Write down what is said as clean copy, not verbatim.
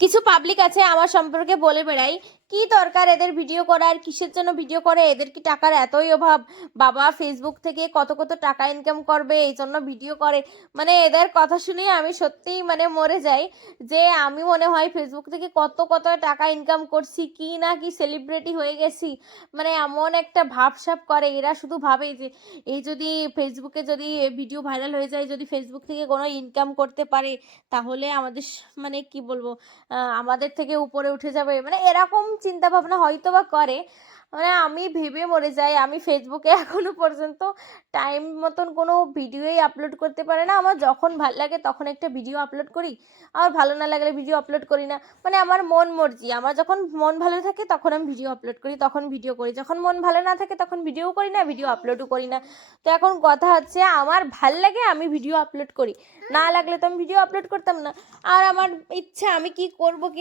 কিছু পাবলিক আছে আমার সম্পর্কে বলে বেড়াই, কি দরকার এদের ভিডিও করার, কিসের জন্য ভিডিও করে, এদের কি টাকার এতই অভাব, বাবা ফেসবুক থেকে কত কত টাকা ইনকাম করবে এই জন্য ভিডিও করে। মানে এদের কথা শুনে আমি সত্যিই মানে মরে যাই, যে আমি মনে হয় ফেসবুক থেকে কত কত টাকা ইনকাম করছি, কি না কি সেলিব্রিটি হয়ে গেছি। মানে এমন একটা ভাবসাব করে এরা, শুধু ভাবে যে এই যদি ফেসবুকে যদি ভিডিও ভাইরাল হয়ে যায়, যদি ফেসবুক থেকে কোনো ইনকাম করতে পারে, তাহলে আমাদের মানে কি বলবো, আমাদের থেকে উপরে উঠে যাবে, মানে এরকম চিন্তা ভাবনা হয়তো বা করে। মানে আমি ভেবে মরে যাই, আমি ফেসবুকে এখনো পর্যন্ত টাইম মতন কোনো ভিডিওই আপলোড করতে পারে না। আমার যখন ভালো লাগে তখন একটা ভিডিও আপলোড করি, আমার ভালো না লাগলে ভিডিও আপলোড করি না। মানে আমার মন মর্জি, আমার যখন মন ভালো থাকে তখন আমি ভিডিও আপলোড করি, তখন ভিডিও করি, যখন মন ভালো না থাকে তখন ভিডিও করি না, ভিডিও আপলোডও করি না। তো এখন কথা হচ্ছে আমার ভাল লাগে আমি ভিডিও আপলোড করি, না লাগলে তো আমি ভিডিও আপলোড করতাম না। আর আমার ইচ্ছা আমি কি করব কি